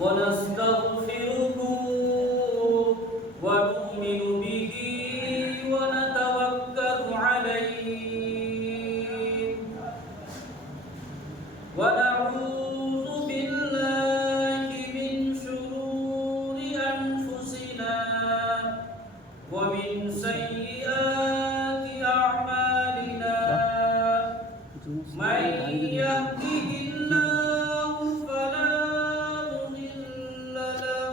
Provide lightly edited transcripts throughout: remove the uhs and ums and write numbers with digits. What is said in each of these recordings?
ونستغفره ونؤمن به ونتوكل عليه ونعوذ بالله من شرور أنفسنا ومن سيئات أعمالنا من يهده الله فلا مضل له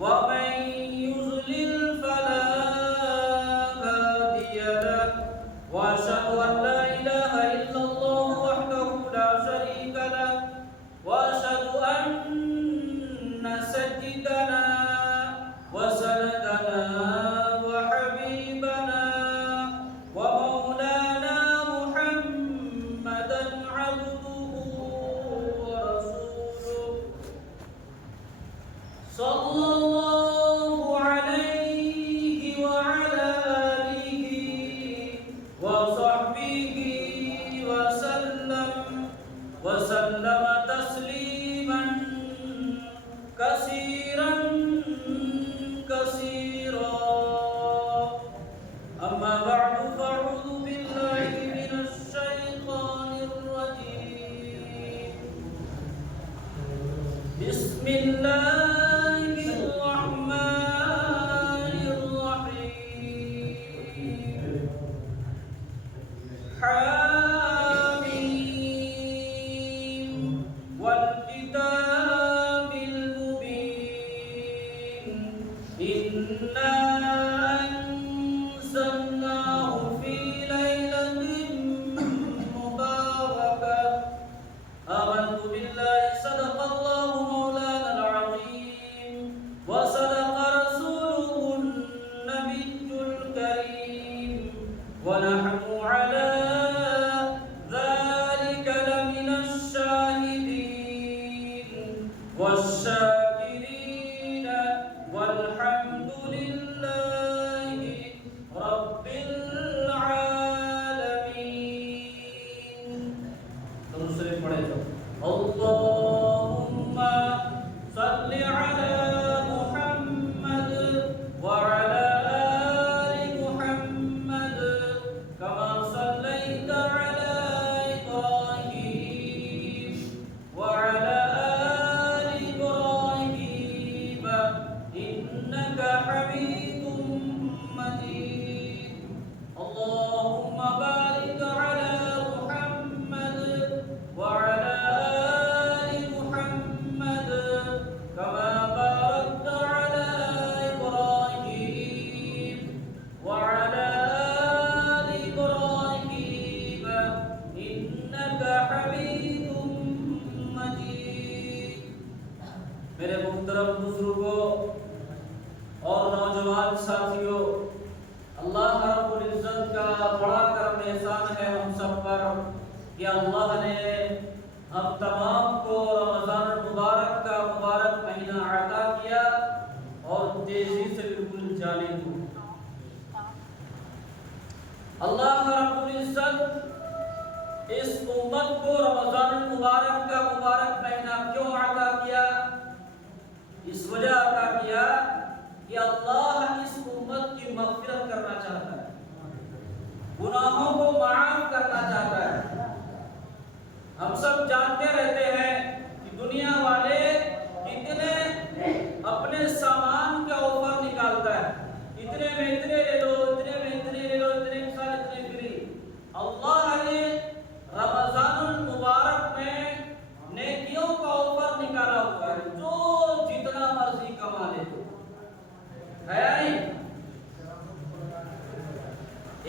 ومن يضلل فلا هادي له وأشهد أن لا إله إلا الله وحده لا شريك له وأشهد أن سيدنا وسندنا وحبيبنا ومولانا محمدا عبده ورسوله صلى الله عليه وعلى آله وصحبه وسلم تسليما كثيرا أما بعد فأعوذ بالله من الشيطان الرجيم بسم الله الرحمن الرحيم حاميم والكتاب المبين إنا أنزلناه في ليلة مباركة آمنت بالله صدق الله مولانا العظيم وصدق رسوله النبي الكريم ونحن على ذلك لمن الشاهدين والشاكرين والحمد لله رب العالمين. درود شریف پڑھیں اللهم صل على محمد وعلى آل محمد كما صليت على إبراهيم وعلى آل إبراهيم إنك حميد مجيد. اللهم بارك على محمد وعلى آل محمد كما باركت على إبراهيم وعلى آل إبراهيم إنك حميد مجيد. میرے محترم بزرگوں اور نوجوان ساتھیوں، اللہ رب العزت کا بڑا کرم احسان ہے ہم سب پر کہ اللہ نے ہم تمام کو رمضان المبارک کا مبارک مہینہ عطا کیا اور تیزی سے بالکل جاری ہو. اللہ رب العزت اس امت کو رمضان المبارک کا مبارک مہینہ کیوں عطا کیا؟ اس وجہ عطا کیا کہ اللہ اس امت کی مغفرت کرنا چاہتا ہے، گناہوں کو معاف کرنا چاہتا ہے. ہم سب جانتے رہتے ہیں کہ دنیا والے کتنے اپنے سامان کا آفر نکالتا ہے، اتنے میں اتنے لے لو، اتنے میں اتنے لے لو، اتنے کے ساتھ اتنے فری. اللہ نے رمضان المبارک میں نیکیوں کا آفر نکالا ہوا ہے، جو جتنا مرضی کما لے ہے نہیں.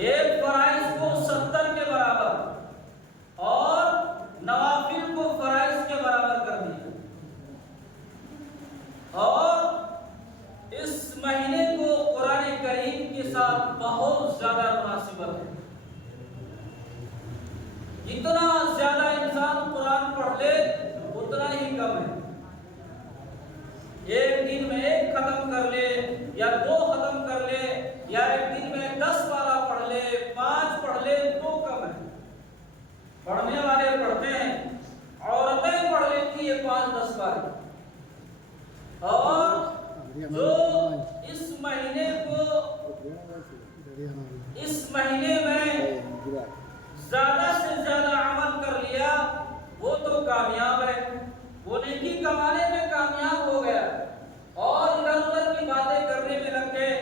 ایک فرائض کو 70 کے برابر اور نوافل کو فرائض کے برابر کر دیا. اور اس مہینے کو قرآن کریم کے ساتھ بہت زیادہ مناسبت ہے. جتنا زیادہ انسان قرآن پڑھ لے اتنا ہی کم ہے. ایک دن میں ایک ختم کر لے یا 2 ختم کر لے یا ایک دن میں 10 پارہ پڑھ لے 5 پڑھ لے تو کم ہے. پڑھنے والے پڑھتے ہیں، عورتیں پڑھ لیتی ہے 5-10 پارہ. ہوا ہے. اور جو اس مہینے میں زیادہ سے زیادہ عمل کر لیا وہ تو کامیاب ہے، وہ نیکی کمانے میں کامیاب ہو گیا. اور ادھر ادھر کی باتیں کرنے میں لگ گئے،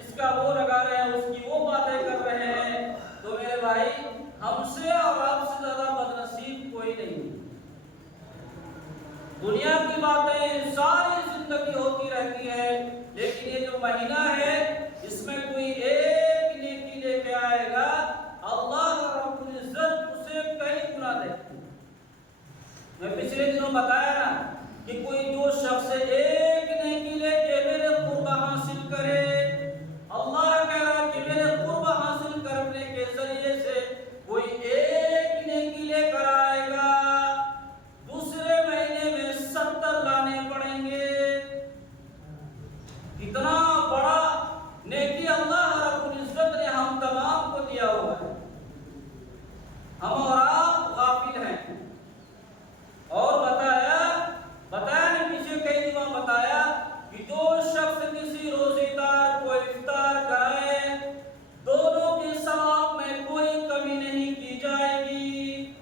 اس کا وہ لگا رہے ہیں، اس کی وہ باتیں کر رہے ہیں، تو میرے بھائی ہم سے اور آپ سے زیادہ بدنصیب کوئی نہیں. دنیا کی باتیں ساری زندگی ہوتی رہتی ہے، لیکن یہ جو مہینہ ہے اس میں کوئی ایک نیکی لے کے آئے گا، اللہ رب العزت اسے کئی گنا دے. میں پچھلے دنوں بتایا نا کہ کوئی جو شخص ایک نیکی لے کے میرے قرب حاصل کرے، اللہ کہہ رہا کہ میرے قرب حاصل کرنے کے ذریعے سے کوئی ایک نیکی لے کر آئے گا، دوسرے مہینے میں 70 لانے پڑیں گے. اتنا بڑا نیکی اللہ رب العزت نے ہم تمام کو دیا ہوا ہے، ہم اور آپ غافل ہیں. اور بتایا نہیں پیچھے کئی دفعہ بتایا کہ جو شخص کسی روزے دار کو افطار کرائے، دونوں کے ثواب میں کوئی کمی نہیں کی جائے گی.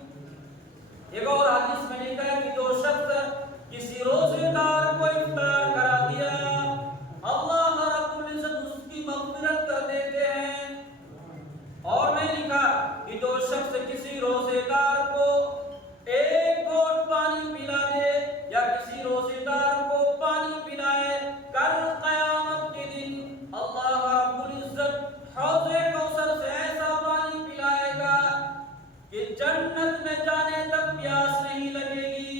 ایک اور حدیث میں لکھا ہے کہ جو شخص کسی روزے دار کو افطار کرا دیا، اللہ رب العزت اس کی مغفرت کر دیتے ہیں. اور میں لکھا کہ جو شخص کسی روزے دار کو ایک گھونٹ پانی پلا دے یا کسی روزے دار کو پانی پلائے، کل قیامت کے دن اللہ رب العزت حوض کوثر سے ایسا پانی پلائے گا کہ جنت میں جانے تک پیاس نہیں لگے گی.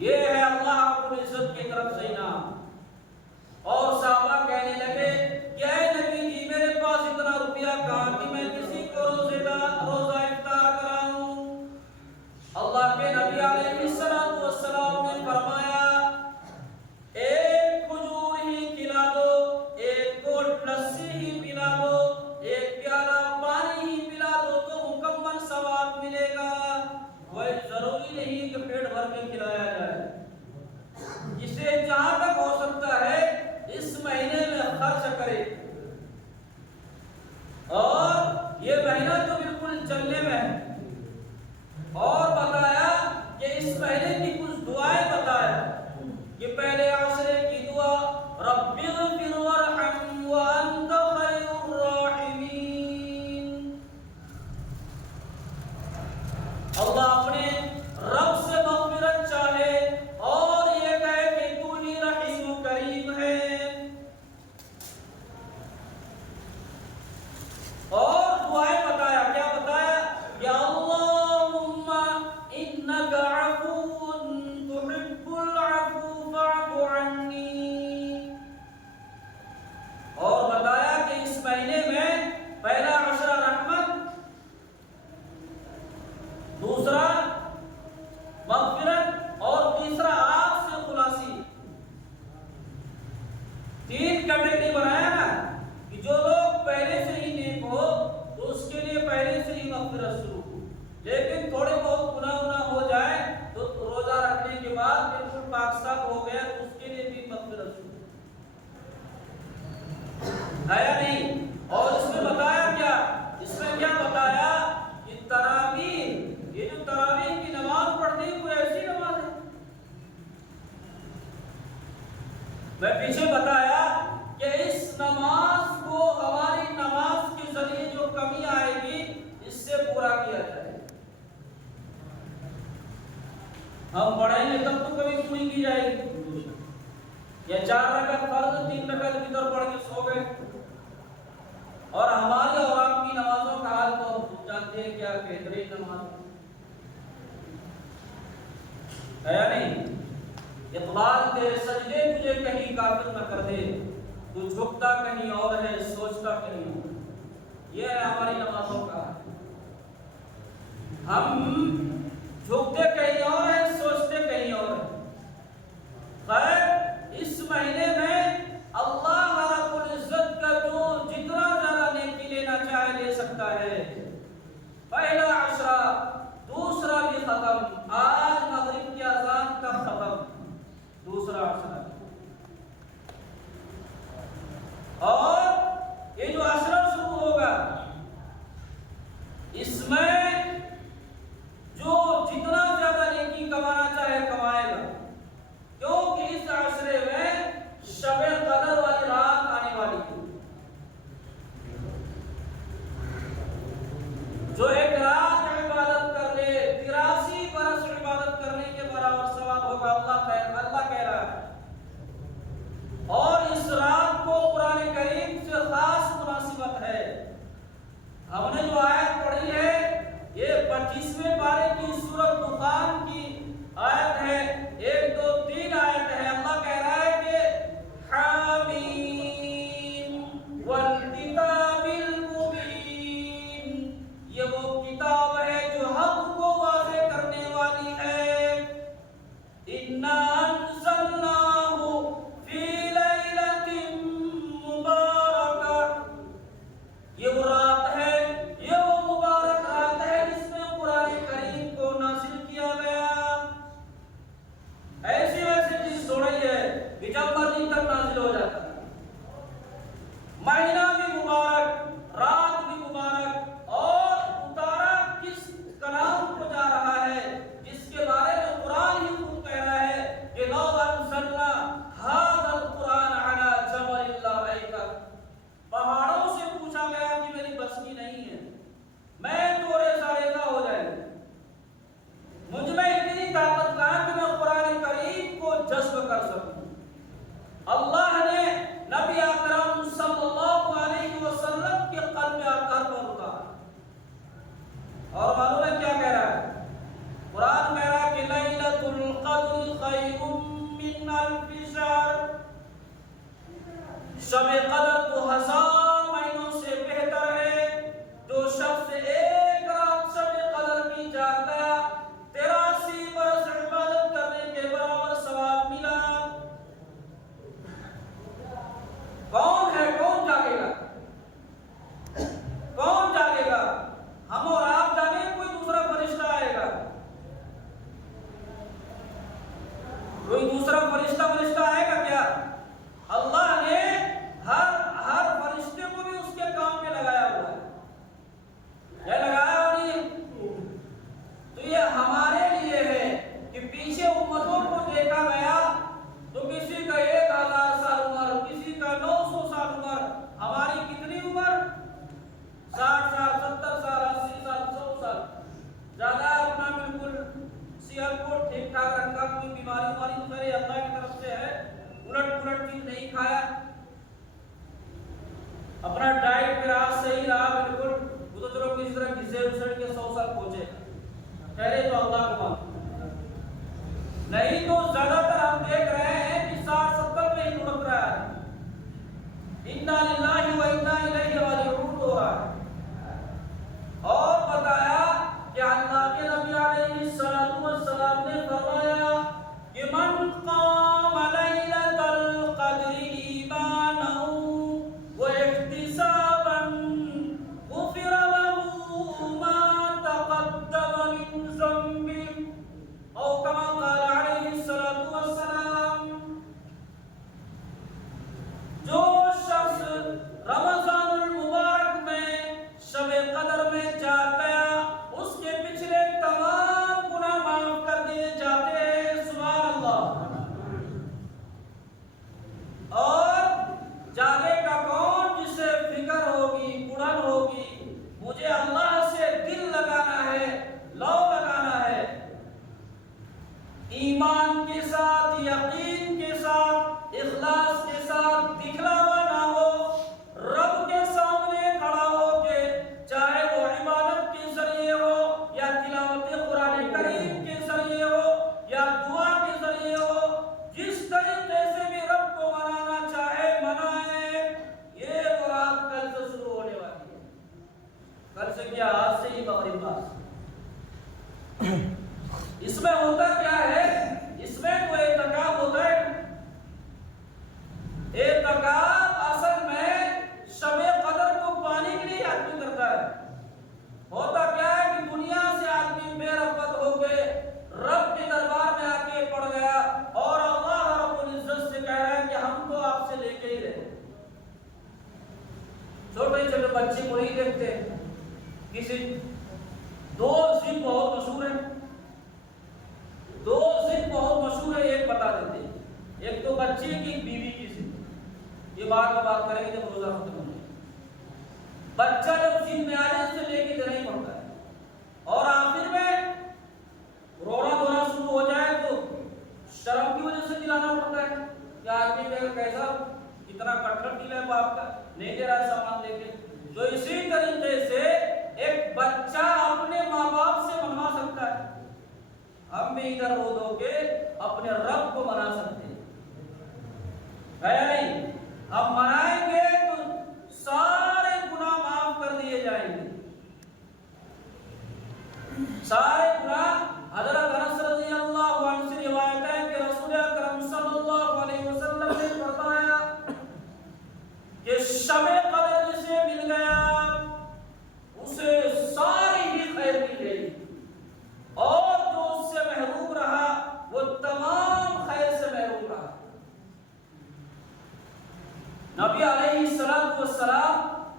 یہ ہے اللہ رب العزت کی طرف سے انعام. اور صحابہ کہنے لگے کہ اے نبی جی میرے پاس اتنا روپیہ کہاں کہ میں کسی کو روزہ افطار کراؤں. اللہ کے نبی علیہ السلام نے فرمایا ایک کھجور ہی کھلا دو، ایک گھونٹ لسی ہی پلا دو، ایک پیالہ پانی ہی پلا دو تو مکمل ثواب ملے گا. کوئی ضروری نہیں کہ پیٹ بھر کے کھلایا جائے، جسے جہاں تک ہو سکتا ہے اس مہینے میں خرچ کرے. اور یہ مہینہ تو بالکل چلنے میں ہے. اور بتایا کہ اس مہینے کی کچھ دعائیں بتایا کہ پہلے عشرے کی دعا رب اغفر وارحم وانت خیر الراحمین. اللہ اپنے رب سے مغفرت چاہے اور یہ کہے کہ تو ہی رحیم و کریم ہے. اور دعائیں بتایا، کیا بتایا؟ یا اللہم انک عفو تحب العفو فاعف عنی. اور بتایا کہ اس مہینے میں پہلا عشرہ رحمت، دوسرا مغفرت اور تیسرا آگ سے خلاصی. 3 کیٹیگری بنایا نا کہ جو لوگ پہلے سے ہی نیک ہو تو اس کے لیے پہلے سے ہی مغفرت شروع، لیکن تھوڑے بہت گناہ ہو جائے تو روزہ رکھنے کے بعد بالکل پاک صاف ہو گیا تو اس کے لیے بھی مغفرت شروع ہے یا نہیں. اور اس میں بتایا کیا؟ اس میں کیا بتایا کہ تراویح، یہ جو تراویح کی نماز پڑھتے ہیں کوئی ایسی نماز ہے. میں پیچھے بتایا کہ اس نماز کو ہماری نماز کے ذریعے جو کمی آئے گی اس سے پورا کیا جائے. ہم پڑھیں گے تب تو کمی پوری کی جائے گی. یا 4 رکعت فرض 3 رکعت وتر پڑھ کے سو گئے، اور ہماری اور آپ کی نمازوں کا حال تو ہم جانتے ہیں کیا بہترین نماز ہے یا نہیں. اقبال تیرے سجدے تجھے کہیں کافر نہ کر دے، تو جھکتا کہیں اور ہے سوچتا کہیں اور. یہ ہے ہماری نمازوں کا. ہم جھکتے کہیں اور ہیں سوچتے کہیں اور ہیں. خیر اس مہینے میں اللہ رب العزت کا جو جتنا زیادہ نیکی لینا چاہے لے سکتا ہے. پہلا عشرہ، دوسرا بھی ختم، قرآن کہہ رہا کہ لیلۃ القدر خیر من الف شہر، شب قدر تو 1000 مہینوں سے بہتر ہے۔ جو شخص ایک رات شب قدر کی جاگ گیا 83 برس عبادت کرنے کے برابر ثواب ملا۔ کون ہے، کون جاگے گا، کون جاگے گا؟ ہم اور آپ جاگیں، کوئی دوسرا فرشتہ آئے گا؟ کوئی دوسرا فرشتہ آئے گا کیا؟ اللہ نے ہر فرشتے کو بھی اس کے کام میں لگایا ہوا ہے، یہ لگایا ہوا نہیں ہے؟ تو یہ ہمارے لیے ہے کہ پیچھے امتوں کو دیکھا گیا تو کسی کا 1000 سال عمر، کسی کا 900 سال عمر، ہماری کتنی عمر؟ 60 سال، 70 سال، 80 سال، 100 سال۔ زیادہ اپنا بالکل صحت کو ٹھیک ٹھاک رکھا، کوئی بیماری تو میرے اللہ کی طرف سے ہے، الٹ چیز نہیں کھایا، اپنا ڈائٹ پہ رہا، صحیح رہا بالکل، وہ تو چلو کسی طرح گھسے اسڑ کے 100 سال پہنچے، پہلے تو اللہ کو مان۔ نہیں تو زیادہ تر ہم دیکھ رہے ہیں کہ 60-70 میں ہی لڑک رہا ہے، انا للہ و انا الیہ راجعون ہو رہا ہے۔ اور بتایا کہ اللہ کے نبی علیہ السلام نے فرمایا کہ من قام لیلۃ القدر ایمانا و احتسابا غفر له ما تقدم من ذنبه، او کما قال علیہ السلام۔ جو شخص رمضان المبارک میں شب قدر میں جاگ گیا، اس کے پچھلے تمام گناہ معاف کر دیے جاتے ہیں، سبحان اللہ۔ اور جاگے گا کون؟ جسے فکر ہوگی، اڑن ہوگی، مجھے اللہ سے دل لگانا ہے، لو لگانا ہے، ایمان کے ساتھ، یقین کے ساتھ، اخلاص کے ساتھ، دکھلاوا نہ ہو، رب کے سامنے کھڑا ہو کے، چاہے وہ عبادت کے ذریعے ہو یا تلاوت قرآن کریم کے ذریعے ہو یا دعا کے ذریعے ہو، جس طریقے سے بھی رب کو منانا چاہے منائے۔ یہ مراد کل سے شروع ہونے والی ہے، کل سے کیا، آج سے ہی مغرب پاس۔ اس میں ہوتا کیا ہے؟ اس میں تو اعتکاف ہوتا ہے۔ اعتکاف اصل میں شب قدر کو پانے کے لیے آدمی کرتا ہے۔ ہوتا کیا ہے کہ دنیا سے آدمی بے رغبت ہو کے رب کے دربار میں آ کے پڑ گیا، اور اللہ رب العزت سے کہہ رہا ہے کہ ہم تو آپ سے لے کے ہی رہے۔ چھوٹے چھوٹے بچے کو نہیں دیکھتے، کسی دو ضد بہت مشہور ہیں، دو ضد بہت مشہور ہے، ایک بتا دیتے ہیں۔ ایک تو بچے کی بیوی کی ضد، یہ بعد میں بات کریں گے جب روزہ ختم ہو جائے۔ بچہ جب ضد میں آ جائے اس سے لے کے دینا ہی پڑتا ہے، اور آخر میں رونا دھونا شروع ہو جائے تو شرم کی وجہ سے دلانا پڑتا ہے کہ آدمی کا کیسا اتنا کٹر دل ہے باپ کا، نہیں دے رہا سامان لے کے۔ تو اسی طریقے سے ایک بچہ اپنے ماں باپ سے منوا سکتا ہے، ہم بھی ادھر رو دو کے اپنے رب کو منا سکتے ہیں، ہے نہیں؟ ہم منائیں گے تو سارے گناہ معاف کر دیے جائیں گے، سارے گناہ۔ حضرت انس رضی اللہ عنہ سے روایت ہے کہ رسول اکرم صلی اللہ علیہ وسلم نے فرمایا کہ شب قدر جسے مل گیا اسے ساری ہی خیر مل گئی، اور جو اس سے محروم رہا وہ تمام خیر سے محروم رہا۔ نبی علیہ السلام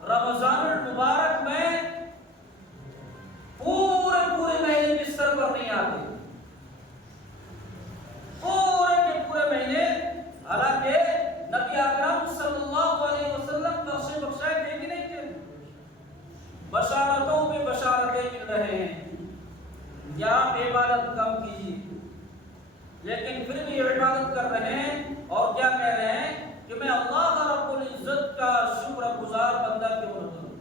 رمضان المبارک میں پورے مہینے بستر پر نہیں آتے، پورے مہینے، حالانکہ نبی اکرم صلی اللہ علیہ وسلم بخشائے دے بھی نہیں تھے، بشارتوں پہ بشارتیں مل رہے ہیں، یا آپ عبادت کم کیجیے، لیکن پھر بھی عبادت کر رہے ہیں، اور کیا کہہ رہے ہیں کہ میں اللہ رب العزت کا شکر گزار بندہ کیوں نہ ہوں۔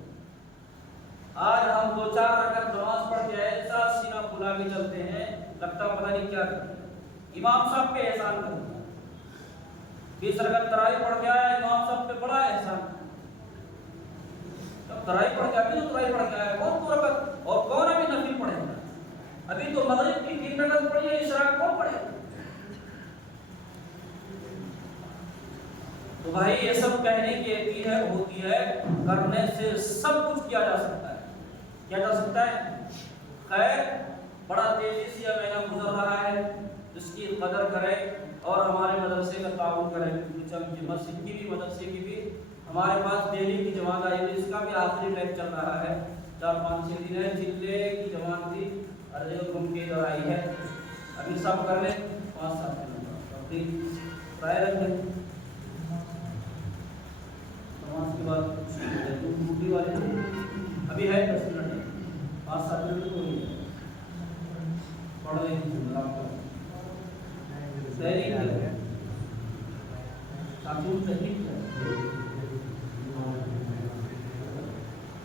آج ہم 2-4 رکعت نماز پڑھ کے ایسا سینہ پھلا کے چلتے ہیں لگتا پتہ نہیں کیا کرتا. امام صاحب پہ احسان کرتا, 20 رکعت تراویح پڑھ کے آیا, امام صاحب پہ بڑا احسان. تب تراویح پڑھ کے ابھی تو تراویح پڑھ کے آیا, کون 2 رکعت اور کون ابھی نفل پڑھے گا؟ ابھی تو مغرب کی 3 رکعت پڑھی ہے, اشراق کون پڑھے گا؟ تو بھائی یہ سب کہنے کی ہوتی ہے, کرنے سے سب کچھ کیا جا سکتا ہے. کیا جا سکتا ہے؟ خیر بڑا تیزی سے یہ مہینہ گزر رہا ہے, اس کی قدر کرے اور ہمارے مدرسے کا تعاون کرے. مسجد کی بھی مدرسے کی بھی ہمارے پاس ڈیلی کی جماعت آئی ہوئی, اس کا بھی آخری ٹائم چل رہا ہے, 4-5 دن ہے. جلے کی جماعت تھی ارے گھوم کے ادھر آئی ہے, ابھی سب کر لیں 5-7 دن رائے رکھ لیں. نماز کے بعد بوٹی والے ابھی ہے 10 منٹ, 5-7 منٹ تو ہوئی ہے, پڑھ لیں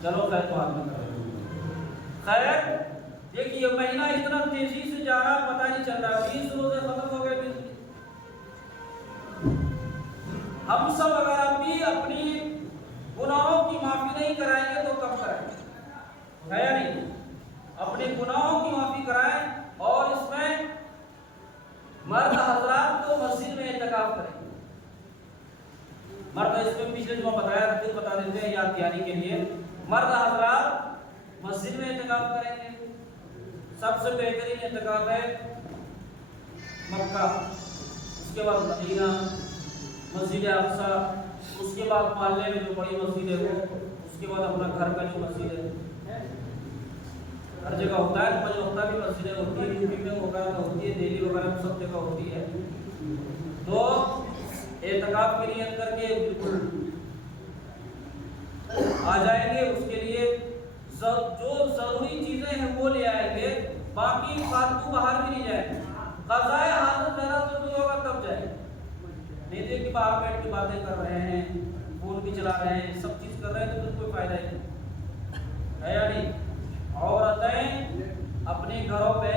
چلو خیر تو آدمی کرو. خیر دیکھیے یہ مہینہ اتنا تیزی سے جا رہا, پتہ نہیں چل رہا. 20 روزے ختم ہو گئے. 20 ہم سب اگر ابھی اپنی گناہوں کی معافی نہیں کرائیں گے تو کب کریں گے؟ ہے یا نہیں؟ اپنے گناہوں کی معافی کرائیں, اور اس میں مرد حضرات کو مسجد میں اعتکاف کریں. مرد اس میں پچھلے جمعہ بتایا, پھر بتا دیتے ہیں یاد دہانی کے لیے. مرد حضرات مسجد میں اعتکاف کریں گے. سب سے بہترین اعتکاف ہے مکہ, اس کے بعد مدینہ, مسجد اقصی, اس کے بعد محلے میں جو بڑی مسجد ہے وہ, اس کے بعد اپنا گھر کا جو مسجد ہے. ہر جگہ ہوتا ہے, 5 وقتہ بھی مسجدیں ہوتی ہیں, یو پی میں وغیرہ میں ہوتی ہے, دہلی وغیرہ میں سب جگہ ہوتی ہے. تو اعتکاف کے لیے کر کے بالکل آ جائیں گے. اس کے لیے جو ضروری چیزیں ہیں وہ لے آئیں گے, باقی فالتو باہر بھی نہیں جائیں گے. قضائے حاجت زیادہ ضروری ہوگا تب جائیں گے, نہیں دیکھ کہ باہر بیٹھ کے باتیں کر رہے ہیں, فون بھی چلا رہے ہیں, سب چیز کر رہے ہیں, تو پھر کوئی فائدہ ہی نہیں ہے یا نہیں. عورتیں اپنے گھروں پہ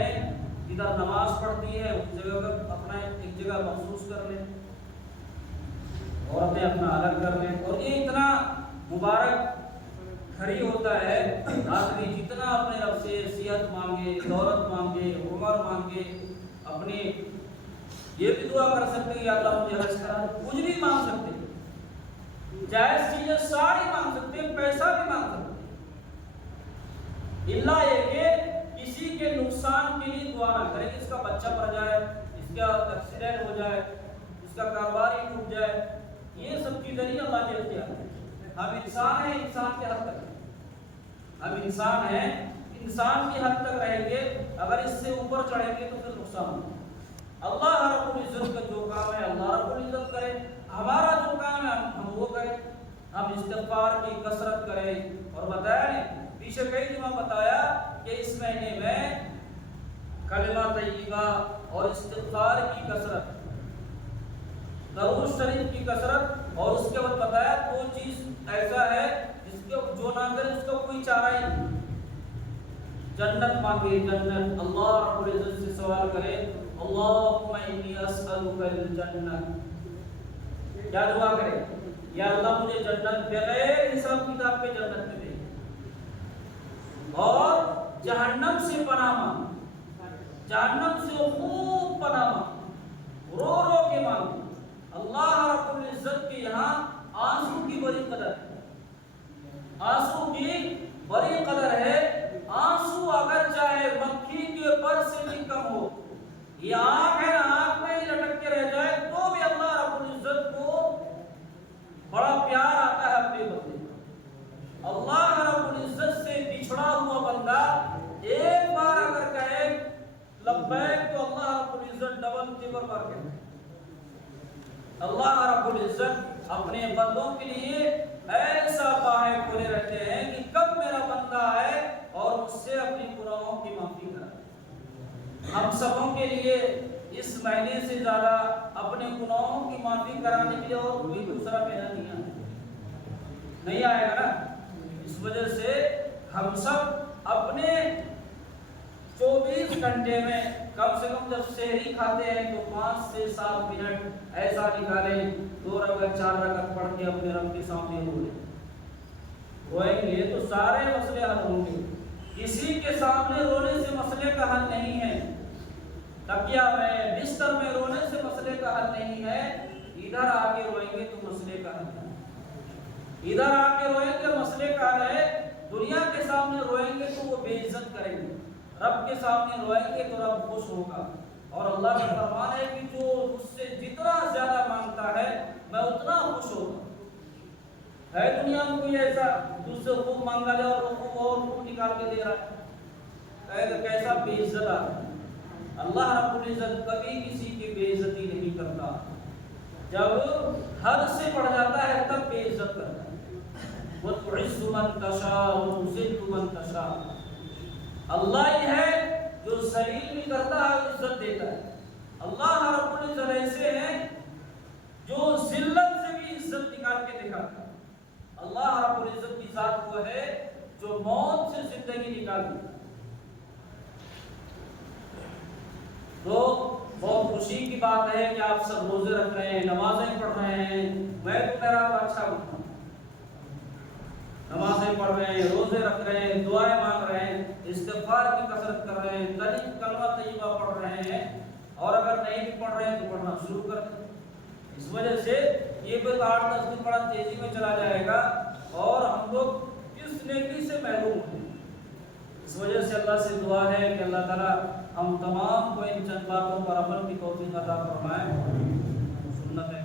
ادھر نماز پڑھتی ہے, اس جگہ پر اپنا ایک جگہ مخصوص کر لیں, عورتیں اپنا الگ کر لیں. اور یہ اتنا مبارک گھڑی ہوتا ہے, آدمی جتنا اپنے رب سے صحت مانگے, دولت مانگے, عمر مانگے, اپنے یہ بھی دعا کر سکتے ہیں یا اللہ مجھے حج کرا, کچھ بھی مانگ سکتے ہیں, جائز چیزیں ساری مانگ سکتے ہیں, پیسہ بھی مانگ سکتے ہیں, اللہ یہ کہ کسی کے نقصان کے لیے دعا نہ کریں. اس کا بچہ مر جائے, اس کا ایکسیڈنٹ ہو جائے, اس کا کاروبار ہی ٹوٹ جائے, یہ سب چیزیں نہیں اللہ کے اختیار ہے. ہم انسان ہیں, انسان کے حد تک ہم انسان ہیں, انسان کی حد تک رہیں گے. اگر اس سے اوپر چڑھیں گے تو پھر نقصان ہوگا. اللہ رب العزت کا جو کام ہے اللہ رب العزت کرے, ہمارا جو کام ہے ہم وہ کریں. ہم استغفار کی کثرت کریں. اور بتایا پیچھے کئی جمعہ بتایا کہ اس مہینے میں کلمہ طیبہ اور استغفار کی کثرت, درود شریف کی کثرت, اور اس کے بعد بتایا 2 چیز ایسا ہے جس کو جو نہ کرے اس کا کوئی چارہ ہی نہیں. جنت مانگے, جنت, اللہ رب العزت سے سوال کرے اللہم انی اسألک الجنہ. کیا دعا کرے؟ یا اللہ مجھے جنت بغیر حساب کتاب کے جنت میں دے, اور جہنم سے پناہ مانگ, جہنم سے خوب پناہ مانگ, رو رو کے مانگ. اللہ رب العزت کے یہاں آنسو کی بڑی قدر ہے, آنسو کی بڑی قدر ہے. آنسو اگر چاہے مکھی کے پر سے بھی کم ہو, یہ آنکھ ہے نا, آنکھ میں لٹک کے رہ جائے تو بھی اللہ رب العزت کو بڑا پیار آتا ہے اپنے بندے. اللہ رب العزت سے بچھڑا ہوا بندہ ایک بار اگر کہے لبیک تو اللہ رب العزت ڈبل تیبر بار کہتے ہیں. اللہ رب العزت اپنے بندوں کے لیے ایسا باہیں کھولے رہتے ہیں کہ کب میرا بندہ آئے اور مجھ سے اپنی گناہوں کی معافی کرائے. ہم سبوں کے لیے اس مہینے سے زیادہ اپنے گناہوں کی معافی کرانے کے لیے اور کوئی دوسرا مہینہ نہیں آئے گا نا. اس وجہ سے ہم سب اپنے 24 گھنٹے میں کم سے کم جب سحری کھاتے ہیں تو 5 سے 7 منٹ ایسا نکالیں 2 رکعت 4 رکعت پڑھ کے اپنے رب کے سامنے روئیں گے تو سارے مسئلے حل ہوں گے. کسی کے سامنے رونے سے مسئلے کا حل نہیں ہے. تکیہ میں بستر میں رونے سے مسئلے کا حل نہیں ہے. ادھر آ کے روئیں گے تو مسئلے کا حل ہے. ادھر آ کے روئیں گے مسئلے کا حل ہے. دنیا کے سامنے روئیں گے تو وہ بے عزت کریں گے. رب کے سامنے روئیں گے تو رب خوش ہوگا. اور اللہ کا فرمان ہے کہ جو مجھ سے جتنا زیادہ مانگتا ہے میں اتنا خوش ہوتا. ہے دنیا میں کوئی ایسا جس سے خوب مانگا جائے اور خوب نکال کے دے رہا ہے؟ کیسا بے عزت آ رہا ہے. اللہ رب العزت کبھی کسی کی بے عزتی نہیں کرتا. جب حد سے بڑھ جاتا ہے تب بے عزت کرتا ہے. وَتُعِزُّ مَن تَشَاءُ وَتُذِلُّ مَن تَشَاءُ. اللہ ہی ہے جو ذلیل بھی کرتا ہے اور عزت دیتا ہے. اللہ رب العزت ایسے ہیں جو ذلت سے بھی عزت نکال کے دکھاتا ہے. اللہ رب العزت کی ذات وہ ہے جو موت سے زندگی نکالتی ہے. تو بہت خوشی کی بات ہے کہ آپ سب روزے رکھ رہے ہیں, نمازیں پڑھ رہے ہیں. میں تو میرا اچھا ہوں, نمازیں پڑھ رہے ہیں, روزے رکھ رہے ہیں, دعائیں مانگ رہے ہیں, استغفار کی کثرت کر رہے ہیں, کلمہ طیبہ پڑھ رہے ہیں. اور اگر نہیں بھی پڑھ رہے ہیں تو پڑھنا شروع کر دیں. اس وجہ سے یہ بھی 8-10 دن بڑا تیزی میں چلا جائے گا اور ہم لوگ کس نیکی سے محروم ہیں. اس وجہ سے اللہ سے دعا ہے کہ اللہ تعالیٰ ہم تمام کو ان چند باتوں پر عمل کی توفیق عطا فرمائے. سنت ہے